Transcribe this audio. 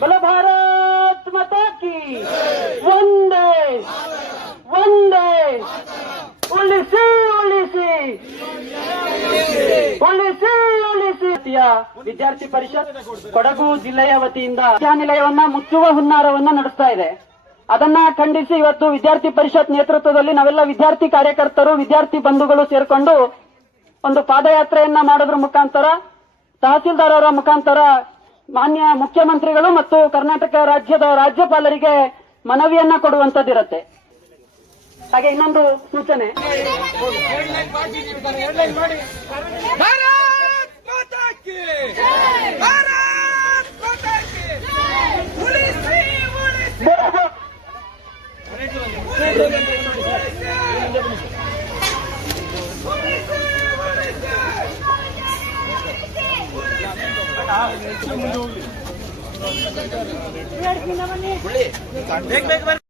बोलो भारत माता की वंदे वंदे उलिसी उलिसी उलिसी उलिसी ವಿದ್ಯಾರ್ಥಿ ಪರಿಷತ್ ಕೊಡಗು ಜಿಲ್ಲೆಯ ವತಿಯಿಂದ ವಿದ್ಯಾನಿಲಯವನ್ನ ಮುಚ್ಚುವ ಹುನ್ನಾರವನ್ನ ನಡೆಸ್ತಾ ಇದೆ. ಅದನ್ನ ಖಂಡಿಸಿ ಇವತ್ತು ವಿದ್ಯಾರ್ಥಿ ಪರಿಷತ್ ನೇತೃತ್ವದಲ್ಲಿ ನಾವೆಲ್ಲ ವಿದ್ಯಾರ್ಥಿ ಕಾರ್ಯಕರ್ತರು ವಿದ್ಯಾರ್ಥಿ ಬಂಧುಗಳು ಸೇರ್ಕೊಂಡು ಒಂದು ಪಾದಯಾತ್ರೆಯನ್ನ ಮಾಡೋದ್ರ ಮುಖಾಂತರ ತಹಸೀಲ್ದಾರ್ ಅವರ ಮುಖಾಂತರ ಮಾನ್ಯ ಮುಖ್ಯಮಂತ್ರಿಗಳು ಮತ್ತು ಕರ್ನಾಟಕ ರಾಜ್ಯದ ರಾಜ್ಯಪಾಲರಿಗೆ ಮನವಿಯನ್ನ ಕೊಡುವಂತದ್ದಿರುತ್ತೆ. ಹಾಗೆ ಇನ್ನೊಂದು ಸೂಚನೆ, देख